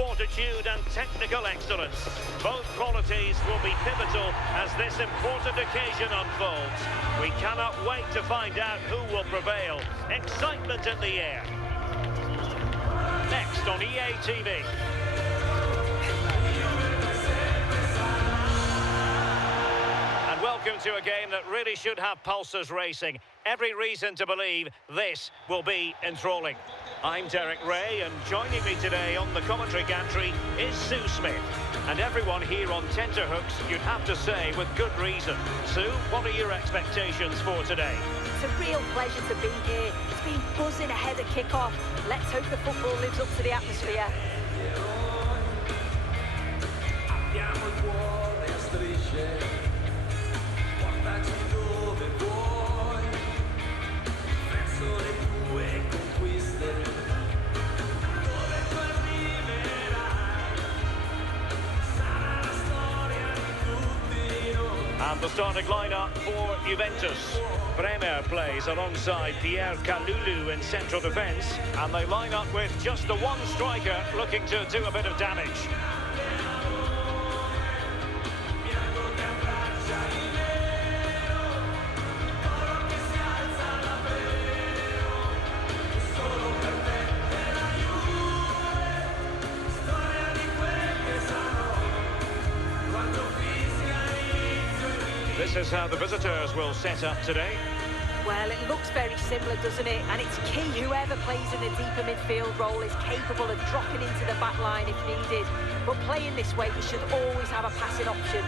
fortitude and technical excellence. Both qualities will be pivotal as this important occasion unfolds. We cannot wait to find out who will prevail. Excitement in the air. Next on EA TV. And welcome to a game that really should have pulses racing. Every reason to believe this will be enthralling. I'm Derek Ray, and joining me today on the commentary gantry is Sue Smith. And everyone here on tenterhooks, you'd have to say, with good reason. Sue, what are your expectations for today? It's a real pleasure to be here. It's been buzzing ahead of kick-off. Let's hope the football lives up to the atmosphere. And the starting lineup for Juventus. Bremer plays alongside Pierre Kalulu in central defence, and they line up with just the one striker looking to do a bit of damage. This is how the visitors will set up today. Well, it looks very similar, doesn't it? And it's key whoever plays in the deeper midfield role is capable of dropping into the back line if needed. But playing this way, you should always have a passing option.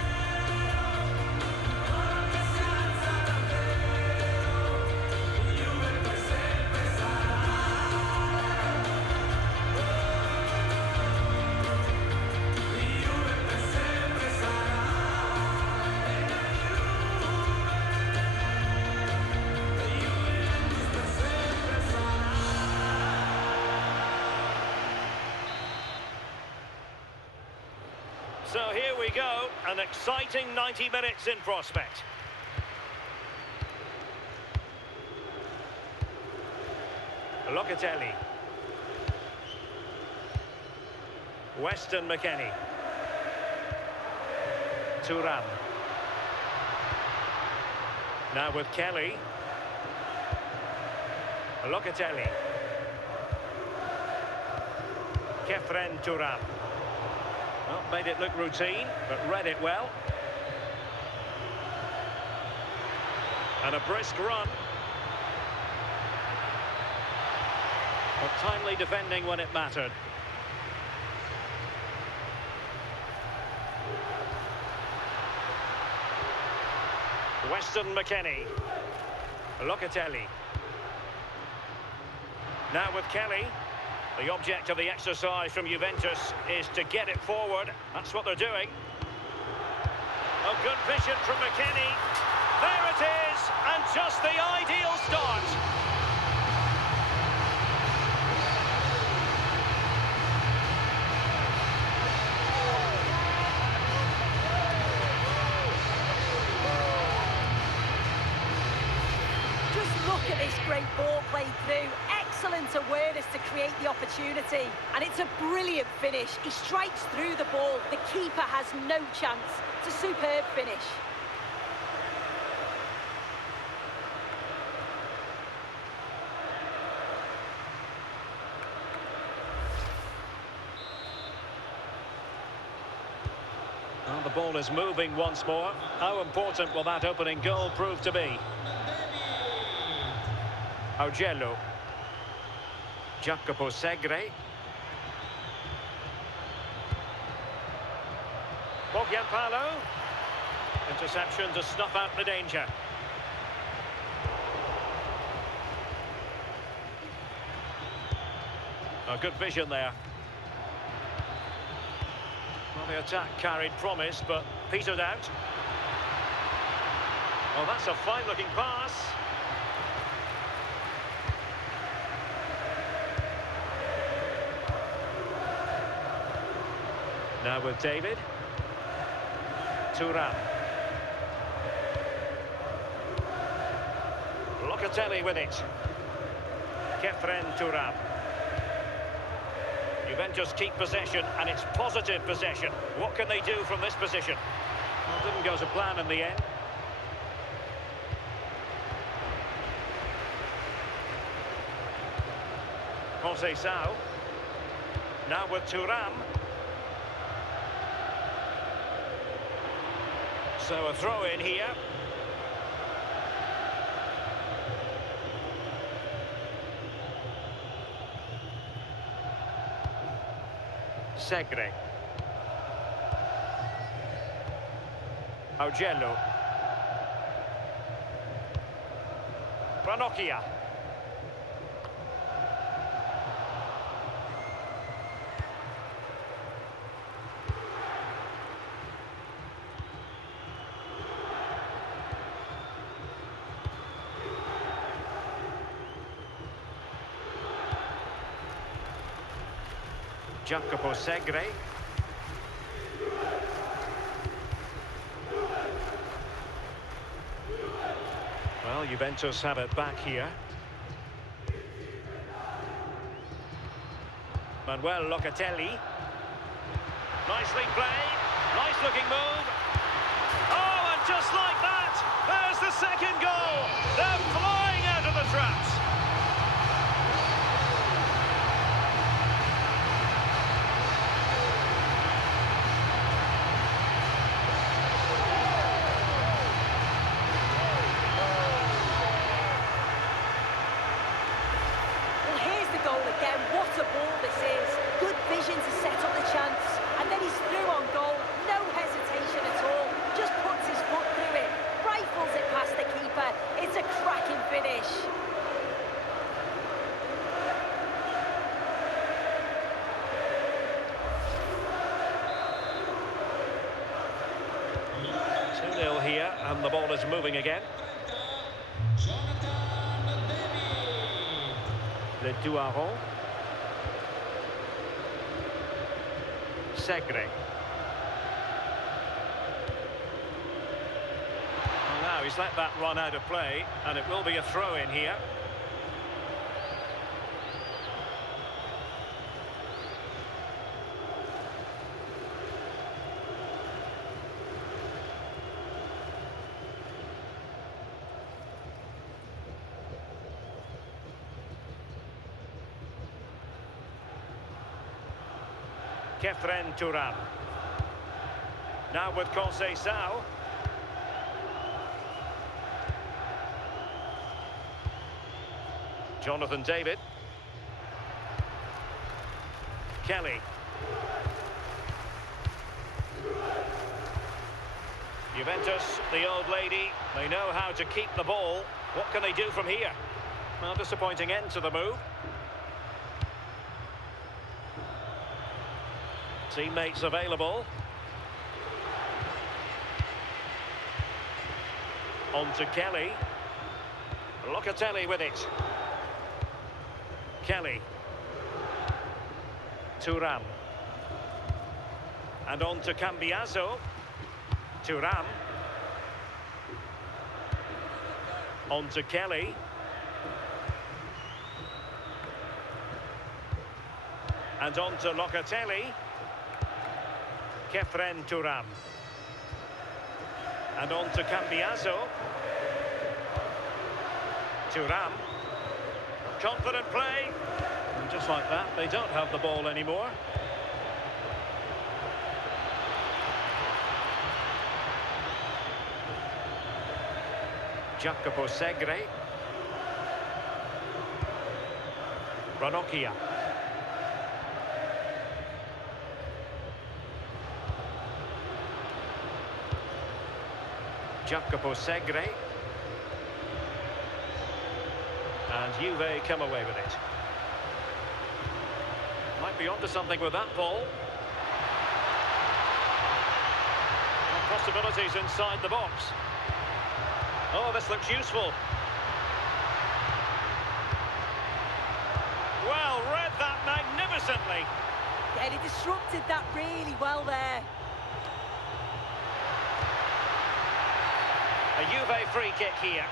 So here we go, an exciting 90 minutes in prospect. Locatelli. Weston McKennie. Thuram. Now with Kelly. Locatelli. Kefren Thuram. Well, made it look routine, but read it well. And a brisk run. But timely defending when it mattered. Weston McKennie. Locatelli. Now with Kelly. The object of the exercise from Juventus is to get it forward. That's what they're doing. A good vision from McKennie. There it is, and just the ideal start. Just look at this great ball played through. Excellent awareness to create the opportunity, and it's a brilliant finish. He strikes through the ball. The keeper has no chance. It's a superb finish. Well, the ball is moving once more. How important will that opening goal prove to be? Augello. Jacopo Segre. Bogianpalo. Interception to snuff out the danger. A good vision there. Well, the attack carried promise, but petered out. Well, that's a fine-looking pass. Now with David. Thuram. Locatelli with it. Kefren Thuram. Juventus keep possession, and it's positive possession. What can they do from this position? Well, didn't go to plan in the end. Conceição. Now with Thuram. So a throw in here. Segre. Augello. Ranocchia. Jacopo Segre. Well, Juventus have it back here. Manuel Locatelli. Nicely played. Nice looking move. Oh, and just like that, there's the second goal. They're flying out of the traps. What a ball this is. Good vision to set up the chance. And then he's through on goal. No hesitation at all. Just puts his foot through it. Rifles it past the keeper. It's a cracking finish. Two 0 here, and the ball is moving again. Le Duaron. Segre. Well, now he's let that run out of play, and it will be a throw in here. Thuram. Now with Conceição. Jonathan David. Kelly. Juventus, the old lady, they know how to keep the ball. What can they do from here? Well, disappointing end to the move. Teammates available. On to Kelly. Locatelli with it. Kelly. Thuram. And on to Cambiaso. Thuram. On to Kelly. And on to Locatelli. Thuram. And on to Cambiaso. Thuram. Confident play. And just like that, they don't have the ball anymore. Jacopo Segre. Ranocchia. Jacopo Segre. And Juve come away with it. Might be onto something with that ball. And possibilities inside the box. Oh, this looks useful. Well, read that magnificently. Yeah, he disrupted that really well there. A Juve free kick here.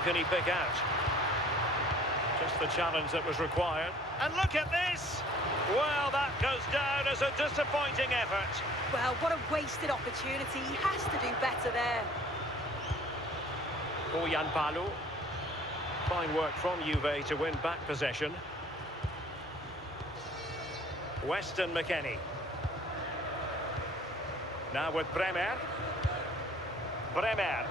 Who can he pick out? Just the challenge that was required. And look at this! Well, that goes down as a disappointing effort. Well, what a wasted opportunity. He has to do better there. Palermo. Fine work from Juve to win back possession. Weston McKennie. Now with Bremer. Bremer.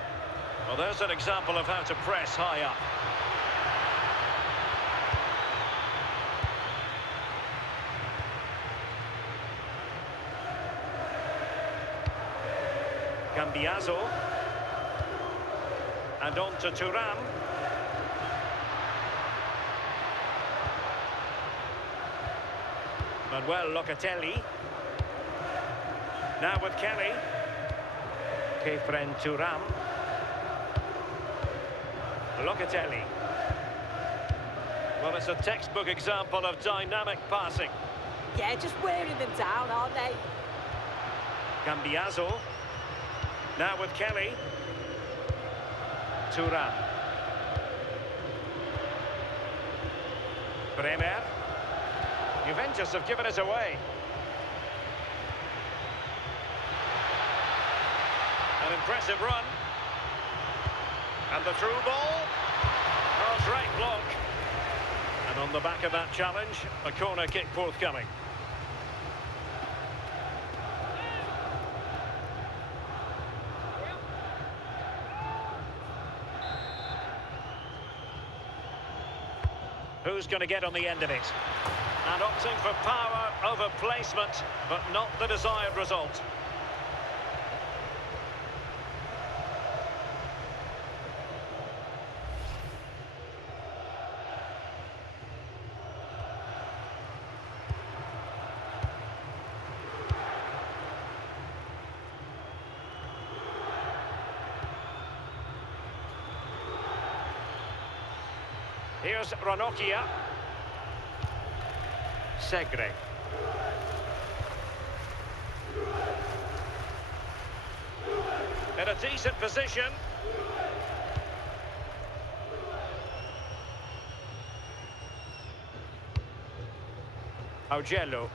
Well, there's an example of how to press high up. Cambiaso. And on to Thuram. Manuel Locatelli. Now with Kelly. Kefren Thuram. Locatelli. Well, it's a textbook example of dynamic passing. Yeah, just wearing them down, aren't they? Cambiaso. Now with Kelly. Thuram. Bremer. Juventus have given it away. An impressive run. And the through ball. Oh, great block. And on the back of that challenge, a corner kick forthcoming. Who's going to get on the end of it? And opting for power over placement, but not the desired result. Here's Ranocchia. Segre. In a decent position. Augello.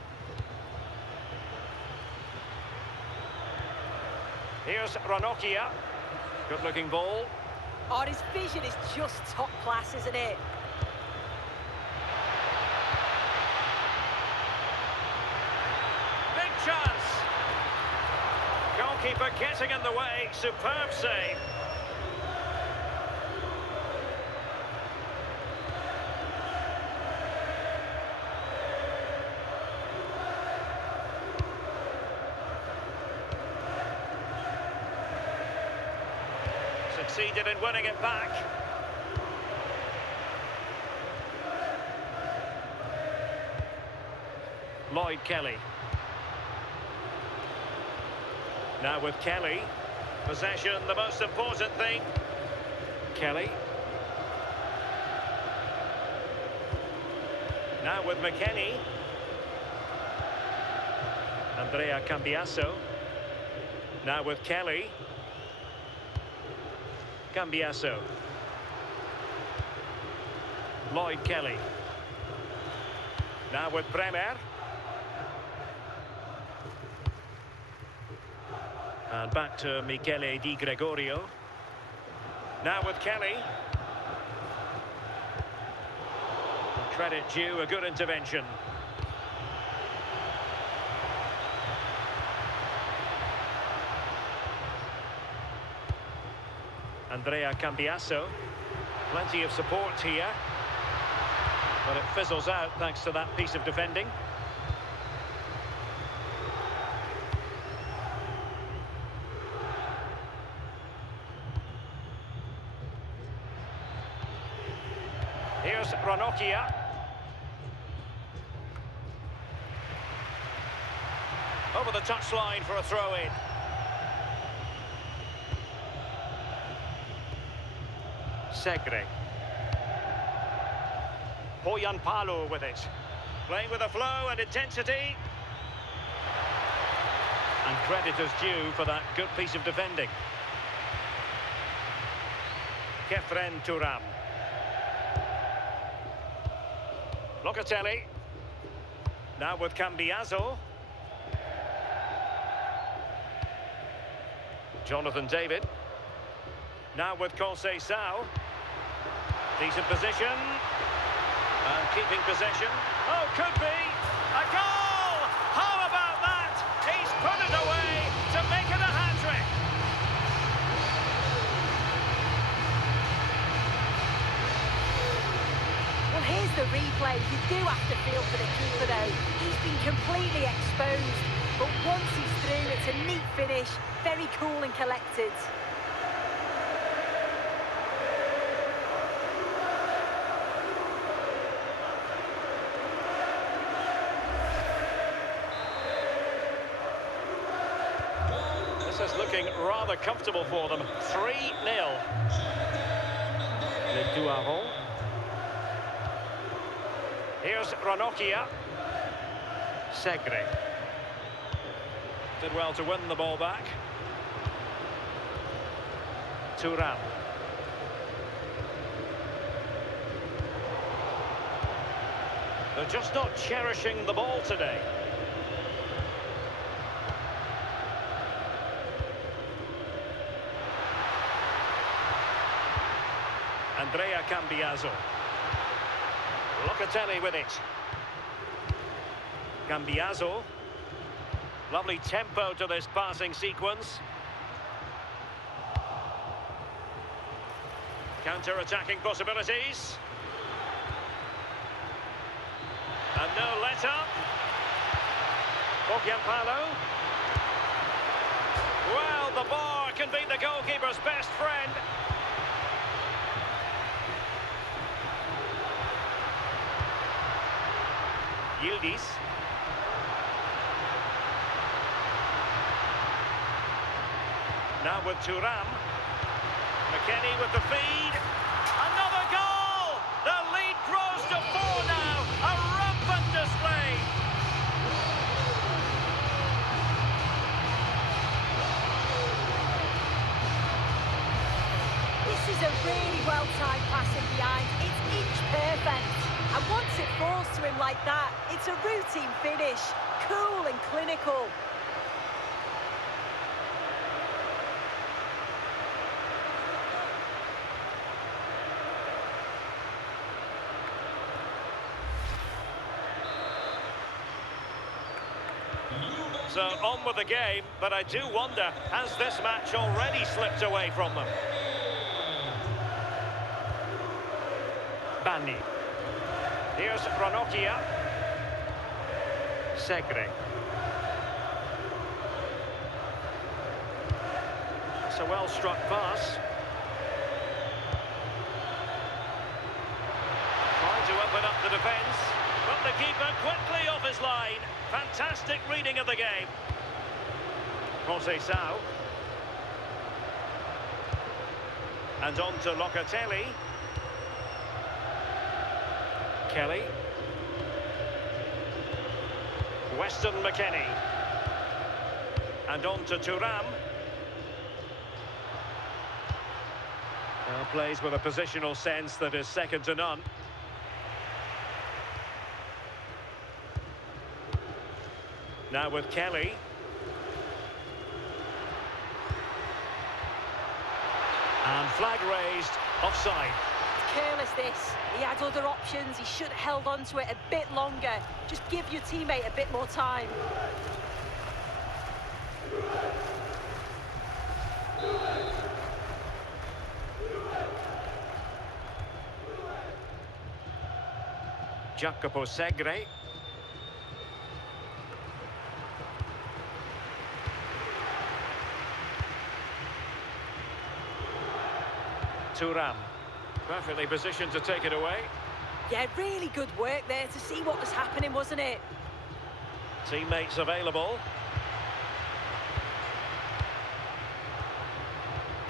Here's Ranocchia. Good looking ball. Oh, his vision is just top class, isn't it? Big chance. Goalkeeper getting in the way. Superb save. Succeeded in winning it back. Lloyd Kelly. Now with Kelly. Possession, the most important thing. Kelly. Now with McKennie. Andrea Cambiaso. Now with Kelly. Cambiaso. Lloyd Kelly. Now with Bremer. And back to Michele Di Gregorio. Now with Kelly. Credit due, a good intervention. Andrea Cambiaso. Plenty of support here. But it fizzles out thanks to that piece of defending. Here's Ranocchia. Over the touchline for a throw-in. Segre. Palermo with it. Playing with a flow and intensity. And credit is due for that good piece of defending. Kefren Turam. Locatelli. Now with Cambiaso. Jonathan David. Now with Conceição. Decent position. And keeping possession. Oh, could be. A goal! How about that? He's put it away to make it a hat-trick. Well, here's the replay. You do have to feel for the keeper, though. He's been completely exposed. But once he's through, it's a neat finish. Very cool and collected. This is looking rather comfortable for them. 3-0. Le Duaron. Here's Ranocchia. Segre. Did well to win the ball back. Turam. They're just not cherishing the ball today. Andrea Cambiaso. Locatelli with it. Cambiaso. Lovely tempo to this passing sequence. Counter-attacking possibilities. And no let-up. Palo. Well, the bar can be the goalkeeper's best friend. Yildiz. Now with Turam. McKennie with the feed. Another goal! The lead grows to 4 now. A rampant display. This is a really well-timed pass in behind. It's inch perfect. And once it falls to him like that, it's a routine finish. Cool and clinical. So on with the game, but I do wonder, has this match already slipped away from them? Bani. Here's Ranocchia. Segre. It's a well-struck pass. Trying to open up the defence, but the keeper quickly off his line. Fantastic reading of the game. Conceição. And on to Locatelli. Kelly. Weston McKennie. And on to Turam. Now plays with a positional sense that is second to none. Now with Kelly. And flag raised, offside. Careless this. He had other options. He should have held on to it a bit longer. Just give your teammate a bit more time. Jacopo Segre. Turam. Perfectly positioned to take it away. Yeah, really good work there to see what was happening, wasn't it? Teammates available.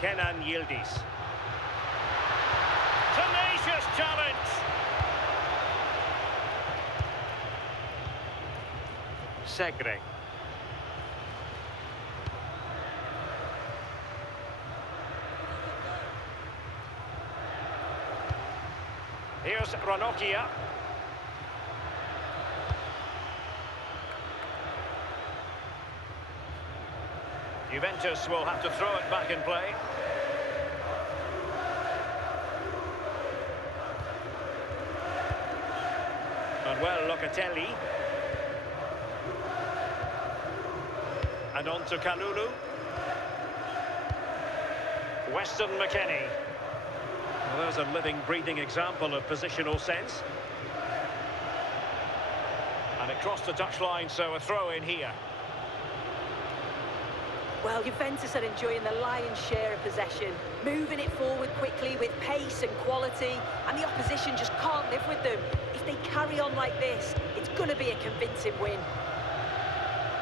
Kenan Yildiz. Tenacious challenge. Segre. Here's Ranocchia. Juventus will have to throw it back in play. And well, Locatelli. And on to Kalulu. Weston McKennie. Well, there's a living, breathing example of positional sense. And it crossed the touchline, so a throw in here. Well, Juventus are enjoying the lion's share of possession, moving it forward quickly with pace and quality, and the opposition just can't live with them. If they carry on like this, it's going to be a convincing win.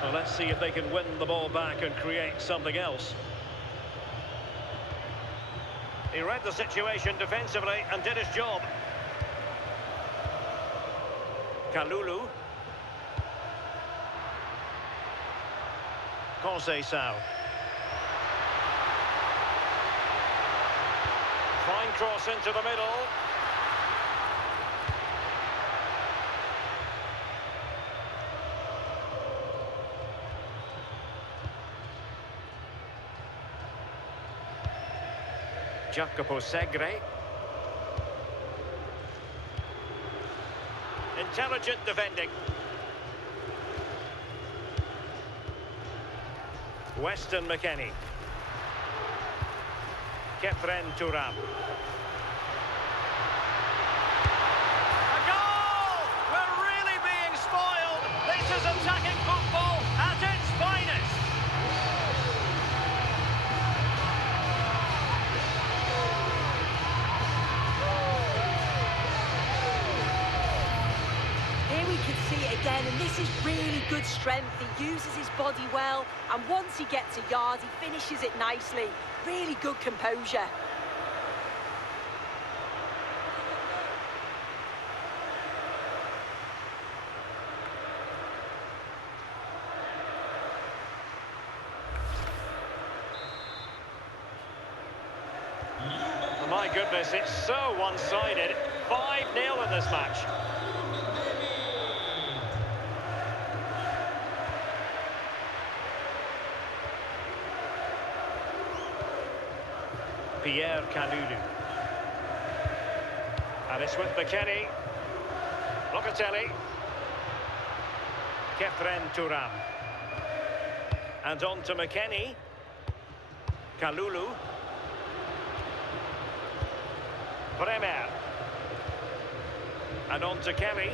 Well, let's see if they can win the ball back and create something else. He read the situation defensively and did his job. Kalulu. Conceição. Fine cross into the middle. Jacopo Segre. Intelligent defending. Weston McKennie. Kefren Turam. A goal! We're really being spoiled. This is attacking football at its finest. Here we can see it again, and this is really good strength. He uses his body well, and once he gets a yard, he finishes it nicely. Really good composure. Oh my goodness, it's so one-sided. 5-0 in this match. Pierre Kalulu. And it's with McKennie. Locatelli. Kefren Turam. And on to McKennie. Kalulu. Bremer. And on to Kelly.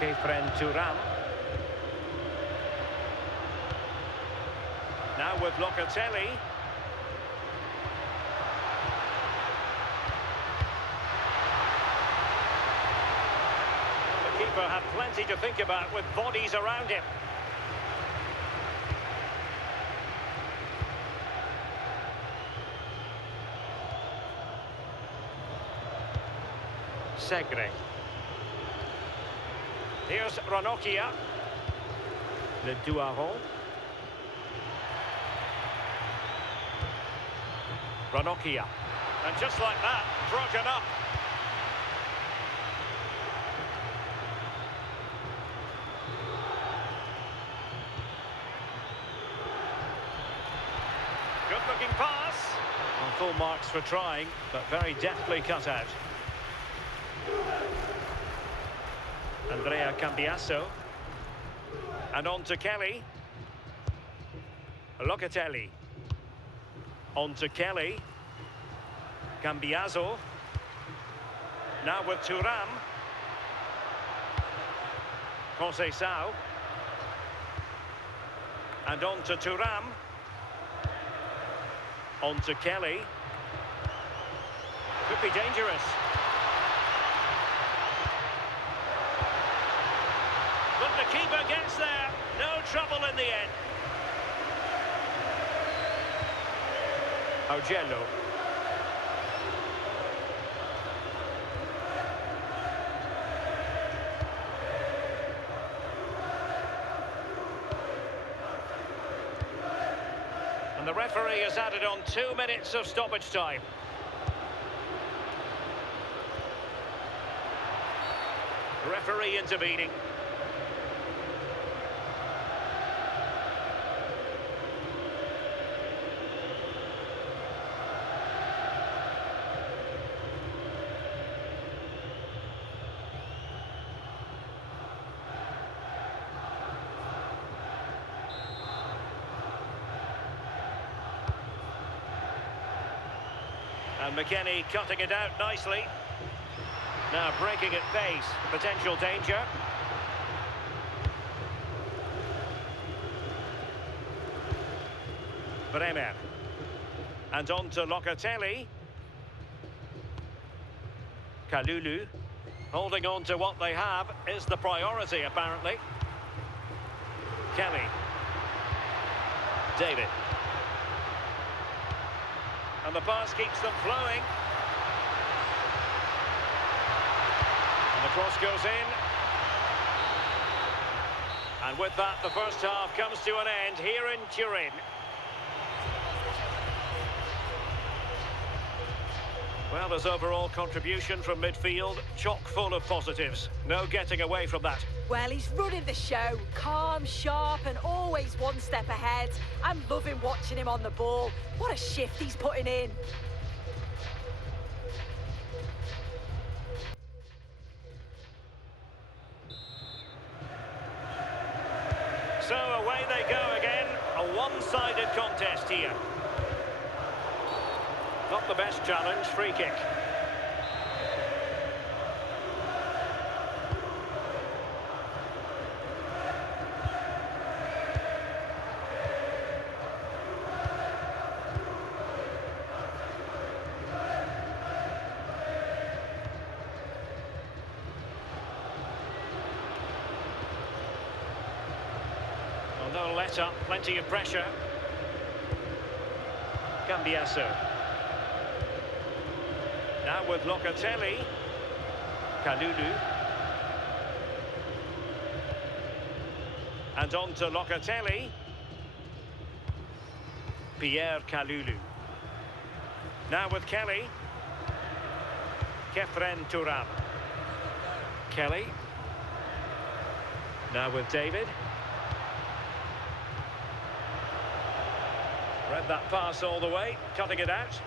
Kefren Turam. Now with Locatelli. The keeper had plenty to think about with bodies around him. Segre. Here's Ranocchia. Le Douaron. Ranocchia. And just like that, broken up. Good looking pass. On full marks for trying, but very deftly cut out. Andrea Cambiasso. And on to Kelly. Locatelli. On to Kelly. Cambiasso. Now with Turam. Conceição. And on to Turam. On to Kelly. Could be dangerous. But the keeper gets there. No trouble in the end. Augello. And the referee has added on 2 minutes of stoppage time. referee intervening. And McKennie cutting it out nicely. Now breaking at pace. Potential danger. Bremer. And on to Locatelli. Kalulu. Holding on to what they have is the priority, apparently. Kelly. David. And the pass keeps them flowing. And the cross goes in. And with that, the first half comes to an end here in Turin. Well, there's overall contribution from midfield, chock full of positives. No getting away from that. Well, he's running the show, calm, sharp, and always one step ahead. I'm loving watching him on the ball. What a shift he's putting in. So away they go again. A one-sided contest here. Not the best challenge, free kick. Well, no let up, plenty of pressure. Cambiasso. Now with Locatelli. Kalulu. And on to Locatelli. Pierre Kalulu. Now with Kelly. Kefren Turam. Kelly. Now with David. Read that pass all the way, cutting it out.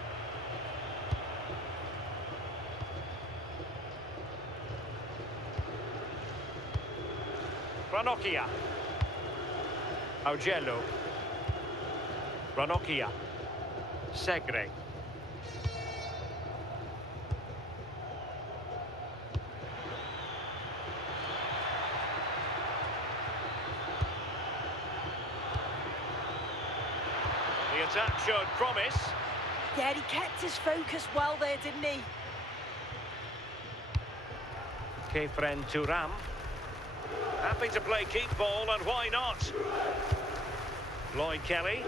Ranocchia. Augello. Ranocchia. Segre. The attack showed promise. Yeah, he kept his focus well there, didn't he? Kefren Turam. Happy to play keep ball, and why not? Lloyd Kelly.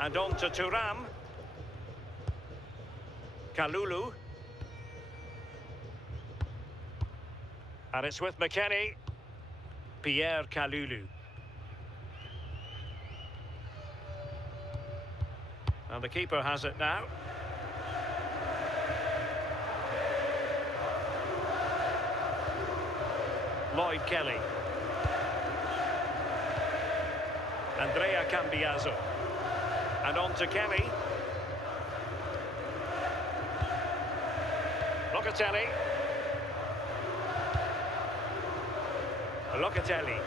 And on to Turam. Kalulu. And it's with McKennie. Pierre Kalulu. And the keeper has it now. Lloyd Kelly. Andrea Cambiaso. And on to Kelly. Locatelli. Locatelli.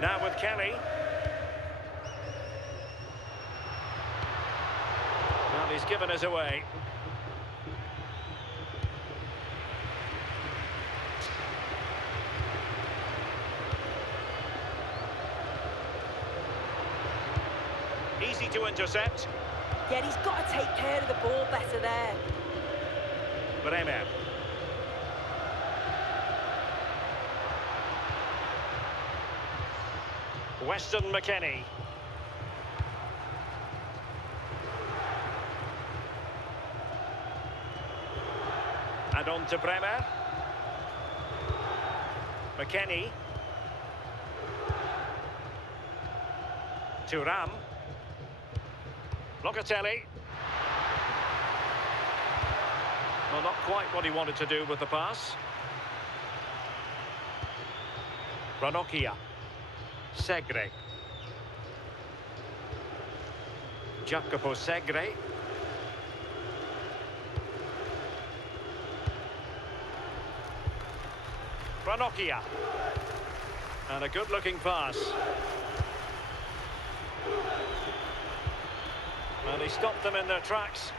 Now with Kelly. Well, he's given us away. Easy to intercept. Yeah, he's got to take care of the ball better there. Bremer. Weston McKennie. And on to Bremer. McKennie. Thuram. Well, not quite what he wanted to do with the pass. Ranocchia. Segre. Jacopo Segre. Ranocchia. And a good-looking pass. And he stopped them in their tracks.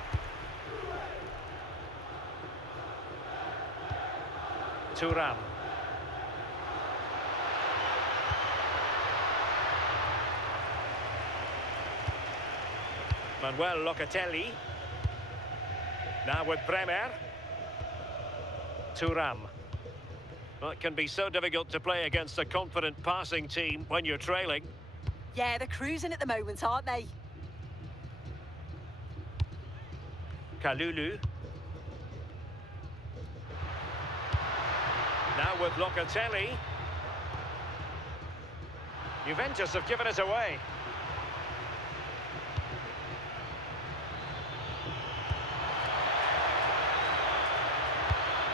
Thuram. Manuel Locatelli. Now with Bremer. Thuram. Well, it can be so difficult to play against a confident passing team when you're trailing. Yeah, they're cruising at the moment, aren't they? Kalulu. Now with Locatelli. Juventus have given it away.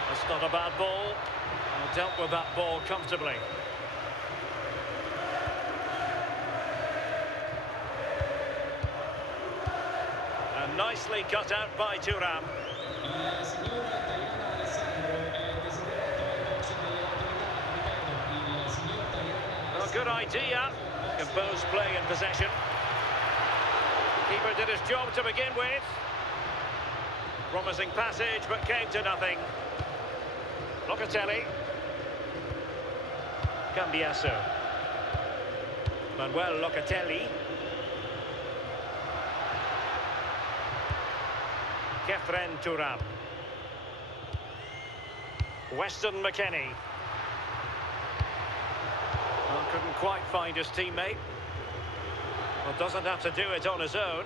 That's not a bad ball. Dealt with that ball comfortably. And nicely cut out by Thuram. A good idea. Composed play in possession. Keeper did his job to begin with. Promising passage, but came to nothing. Locatelli. Cambiaso. Manuel Locatelli. Kefren Thuram. Weston McKennie. Well, couldn't quite find his teammate. Well, doesn't have to do it on his own.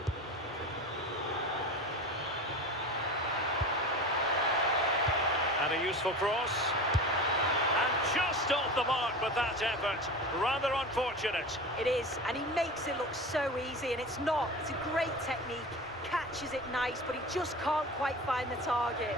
And a useful cross. And just off the mark with that effort. Rather unfortunate. It is, and he makes it look so easy, and it's not. It's a great technique. Catches it nice, but he just can't quite find the target.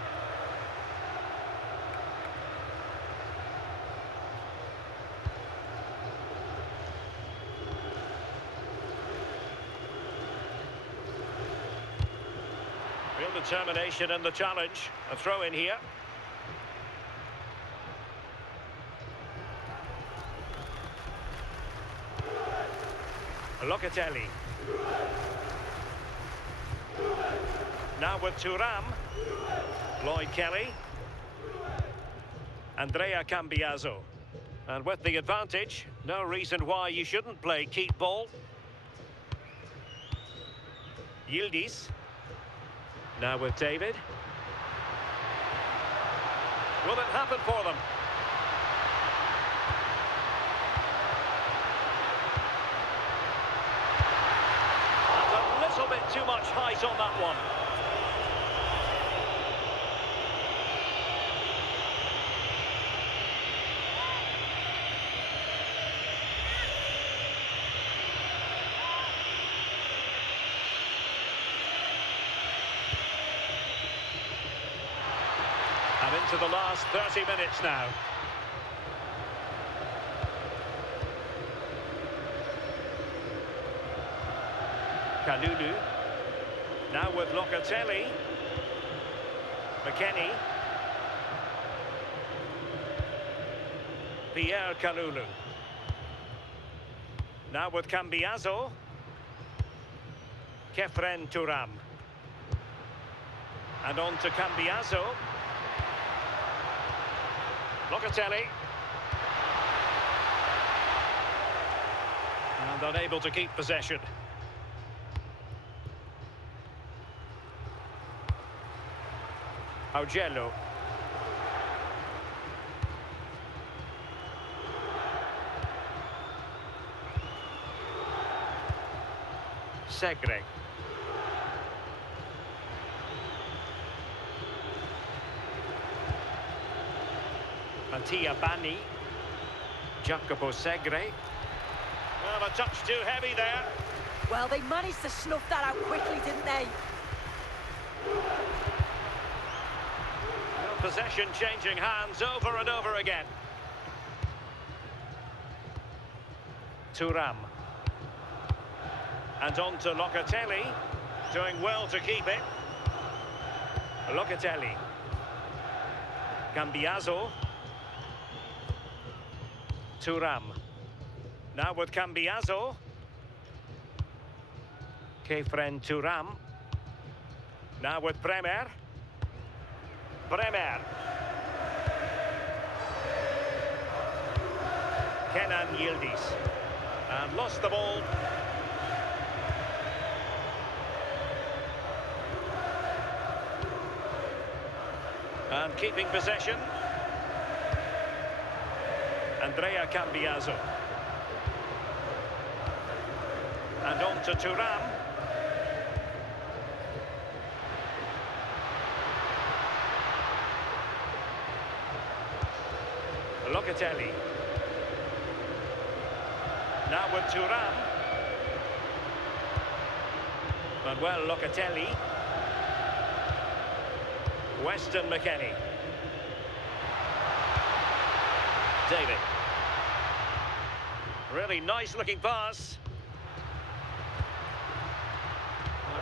Real determination in the challenge. A throw in here. Locatelli. Now with Thuram. Lloyd Kelly. Andrea Cambiaso. And with the advantage, no reason why you shouldn't play keep ball. Yildiz. Now with David. Will it happen for them? That's a little bit too much height on that one. And into the last 30 minutes now. Kalulu. Now with Locatelli. McKennie. Pierre Kalulu. Now with Cambiaso. Kefren Thuram. And on to Cambiaso. Locatelli. And unable to keep possession. Augello. Segre. Mattia Bani. Jacopo Segre. Well, a touch too heavy there. Well, they managed to snuff that out quickly, didn't they? Possession changing hands over and over again. Thuram. And on to Locatelli. Doing well to keep it. Locatelli. Cambiaso. Thuram. Now with Cambiaso. Kefren Thuram. Now with Bremer. Bremer. Kenan Yildiz. And lost the ball. And keeping possession. Andrea Cambiaso. And on to Thuram. Locatelli. Now with Thuram. Manuel Locatelli. Weston McKennie. David. Really nice looking pass.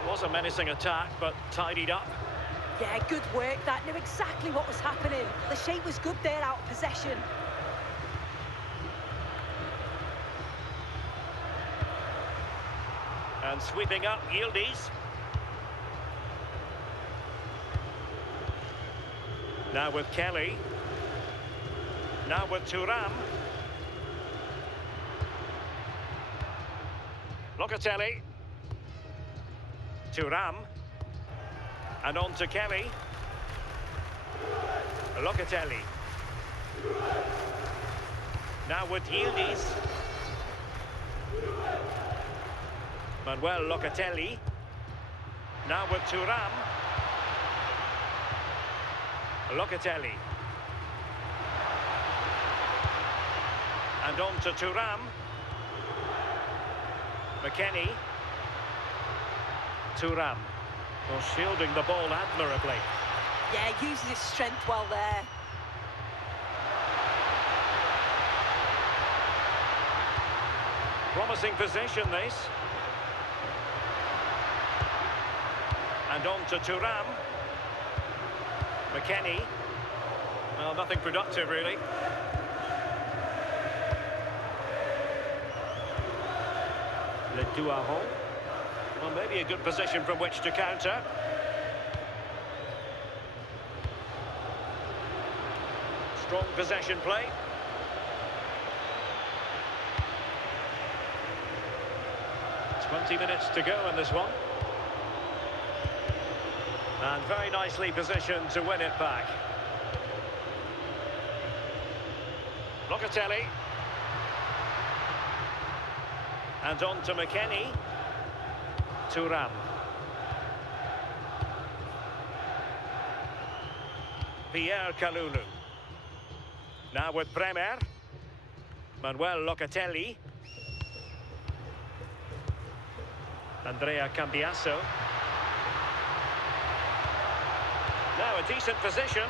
It was a menacing attack, but tidied up. Yeah, good work. That knew exactly what was happening. The shape was good there out of possession. And sweeping up, Yildiz. Now with Kelly. Now with Thuram. Locatelli. Thuram. And on to Kelly. Locatelli. Now with Yildiz. Manuel Locatelli. Now with Thuram. Locatelli. And on to Thuram. McKennie. Thuram. Well, shielding the ball admirably. Yeah, uses his strength well there. Promising position, this. And on to Thuram. McKennie. Well, nothing productive, really. Le Duaron. Well, maybe a good position from which to counter. Strong possession play. Twenty minutes to go in this one. And very nicely positioned to win it back. Locatelli. And on to McKennie. Thuram. Pierre Kalulu. Now with Bremer. Manuel Locatelli. Andrea Cambiaso. Now a decent position.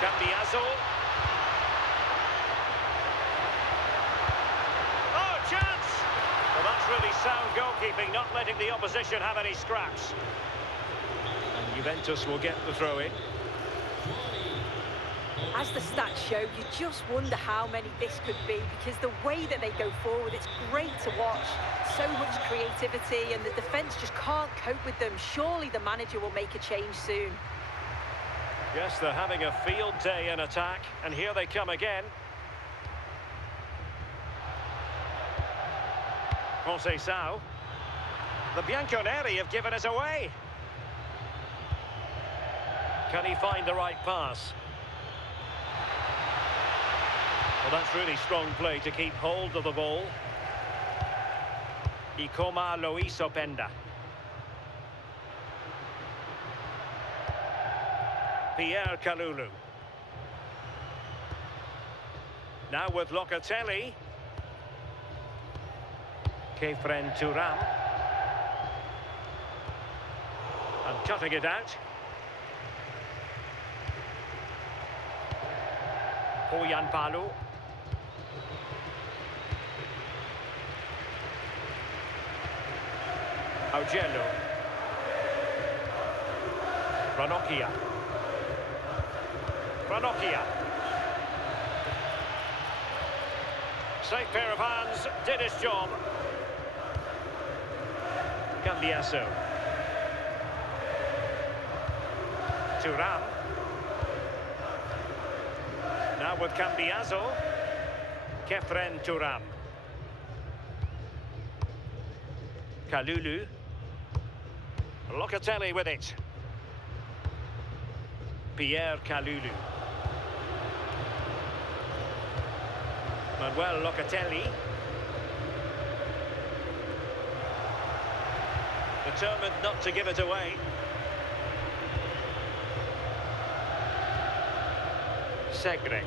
Cambiaso. Oh, chance! Well, that's really sound goalkeeping, not letting the opposition have any scraps. And Juventus will get the throw-in. As the stats show, you just wonder how many this could be, because the way that they go forward, it's great to watch. So much creativity, and the defence just can't cope with them. Surely the manager will make a change soon. Yes, they're having a field day in attack, and here they come again. Conceição. The Bianconeri have given us away. Can he find the right pass? Well, that's really strong play to keep hold of the ball. Ikoma Lois Openda. Pierre Kalulu. Now with Locatelli. Kefren Thuram. And Cutting it out. Palermo. Augello. Ranocchia. Safe pair of hands, did his job. Cambiasso. Thuram. Now with Cambiasso. Kefren Thuram. Kalulu. Locatelli with it. Pierre Kalulu. Manuel Locatelli. Determined not to give it away. Segre.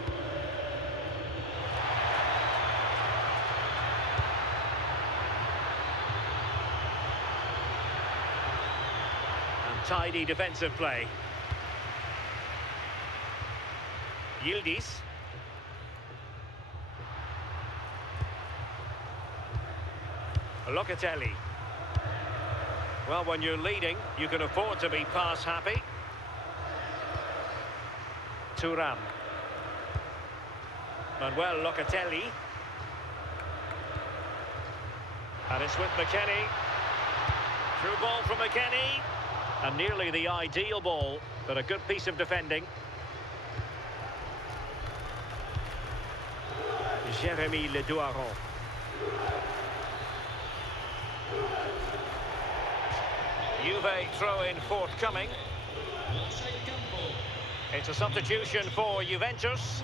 And tidy defensive play. Yildiz. Locatelli. Well, when you're leading, you can afford to be pass happy. Thuram. Manuel Locatelli. And it's with McKennie. Through ball from McKennie. And nearly the ideal ball, but a good piece of defending. Jérémy Leduaron. Juve throw-in forthcoming. It's a substitution for Juventus.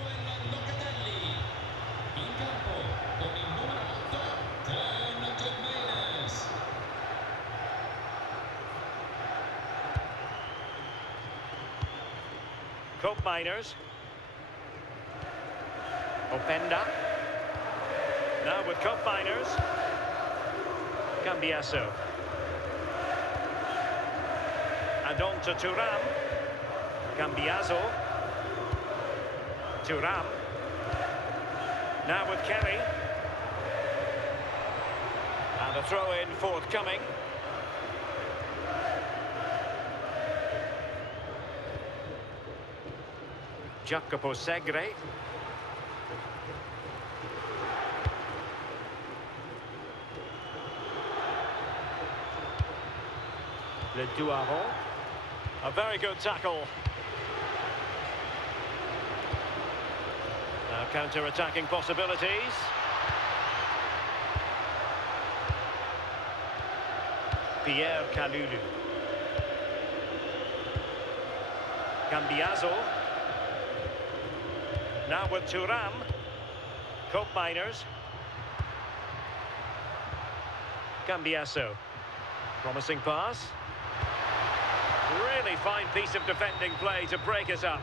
Cope Miners. Openda. Now with Cope Miners. Cambiasso. And on to Thuram. Cambiasso. Thuram. Now with Kelly. And a throw-in forthcoming. Jacopo Segre. Leduaron. A very good tackle. Now counter-attacking possibilities. Pierre Kalulu. Cambiasso. Now with Thuram. Cope Miners. Cambiasso. Promising pass. Really fine piece of defending play to break us up.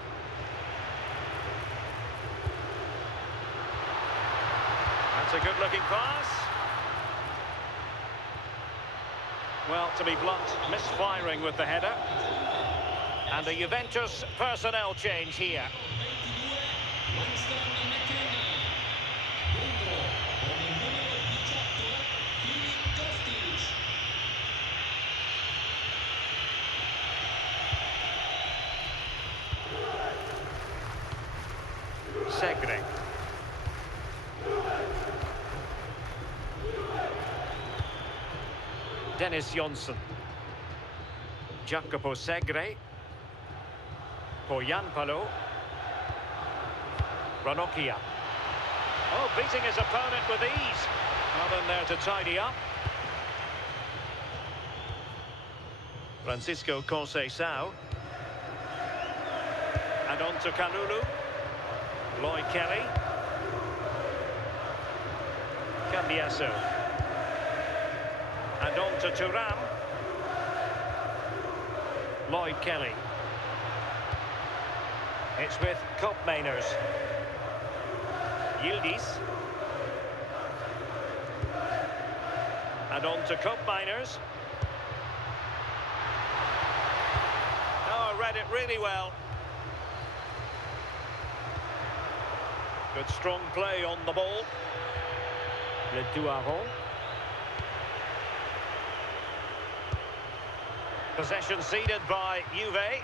That's a good-looking pass. Well, to be blunt, misfiring with the header. And a Juventus personnel change here. Segre. Dennis Jonsson. Jacopo Segre. Palo. Ranocchia. Oh, beating his opponent with ease. Nothing there to tidy up. Francisco Conceição. And on to Kalulu. Lloyd Kelly. Cambiasso. And on to Thuram. Lloyd Kelly. It's with Cope Miners. Yildiz. And on to Cope Miners. read it really well. Good strong play on the ball. Le Duaron. Possession ceded by Juve.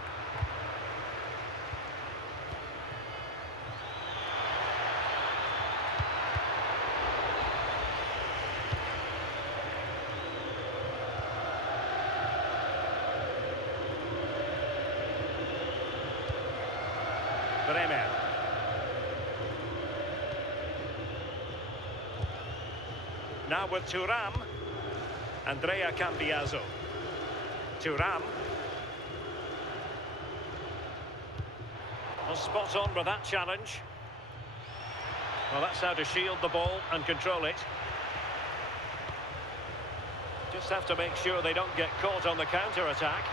Bremer. Now with Thuram. Andrea Cambiaso. Thuram. Well, spot on with that challenge. Well, that's how to shield the ball and control it. Just have to make sure they don't get caught on the counter-attack.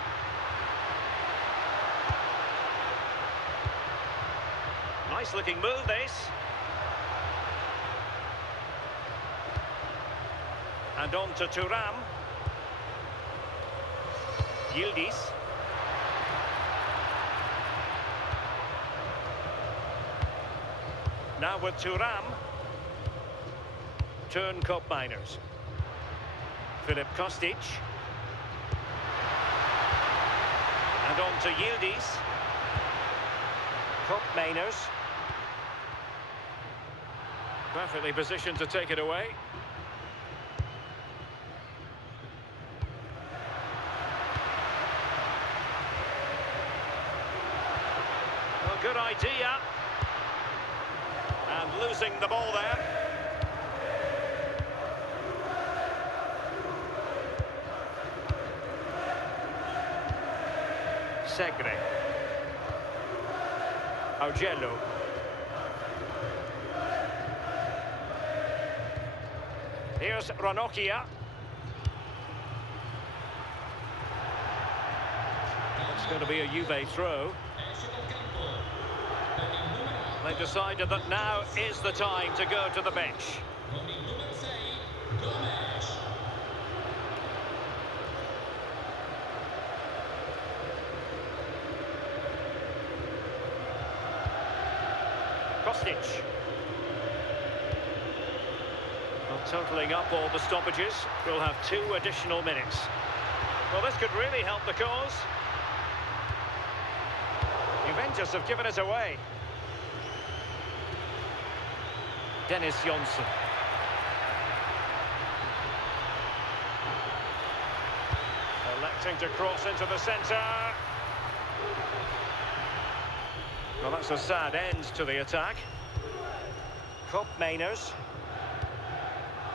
Nice looking move, this. And on to Thuram. Yildiz. Now with Thuram. Turn Cup Miners. Filip Kostic. And on to Yildiz. Cup Miners. Perfectly positioned to take it away. Well, good idea. And losing the ball there. Segre. Augello. Here's Ranocchia. It's going to be a Juve throw. They've decided that now is the time to go to the bench. Kostic. Well, totalling up all the stoppages, we'll have 2 additional minutes. Well, this could really help the cause. Juventus have given it away. Dennis Johnson. Electing to cross into the centre. Well, that's a sad end to the attack. Cup Miners.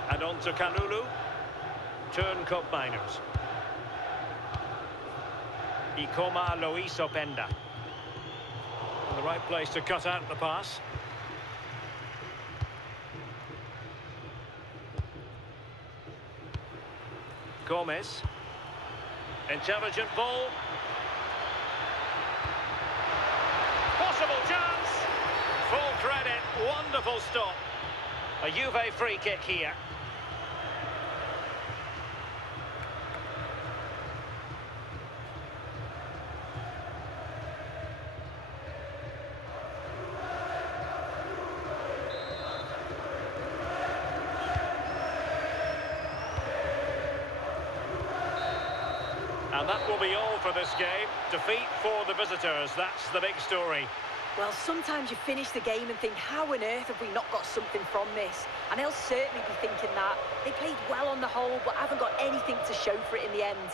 And on to Kalulu. Turn Cup Miners. Ikoma Lois Openda. In the right place to cut out the pass. Gomez. Intelligent ball. Possible chance. Full credit. Wonderful stop. A Juve free kick here. And that will be all for this game. Defeat for the visitors, that's the big story. Well, sometimes you finish the game and think, how on earth have we not got something from this? And they'll certainly be thinking that. They played well on the whole, but haven't got anything to show for it in the end.